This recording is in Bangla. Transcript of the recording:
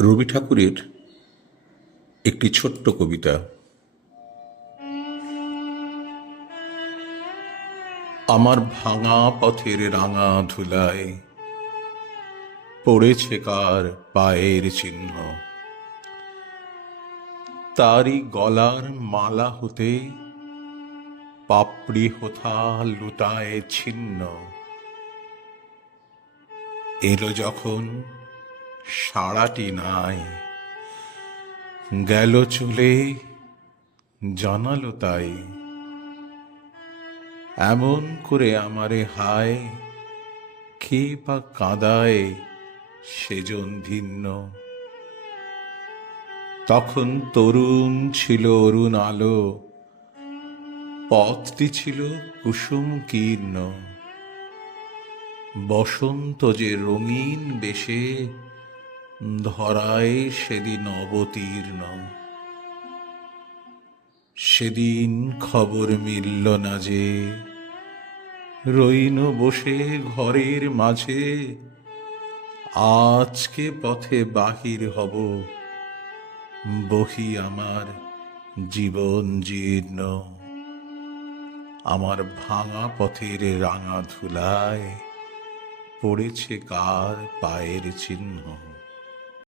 রবি ঠাকুরের একটি ছোট্ট কবিতা। আমার ভাঙা পথের রাঙা ধুলায় পড়েছে কার পায়ের চিহ্ন, তারই গলার মালা হতে পাপড়ি হোথা লুটায় ছিন্ন। এলো যখন সাড়াটি নাই, গেল চলে জানালো তাই। এমন করে আমারে হায়, কে বা কাঁদায় সেজন ভিন্ন। তখন তরুণ ছিল অরুণ আলো, পথটি ছিল কুসুম কীর্ণ। বসন্ত যে রঙিন বেশে ধরায় সেদিন অবতীর্ণ। সেদিন খবর মিলল না যে, রইনু বসে ঘরের মাঝে। আজকে পথে বাহির হব, বহি আমার জীবন জীর্ণ। আমার ভাঙা পথের রাঙা ধুলায় পড়েছে কার পায়ের চিহ্ন।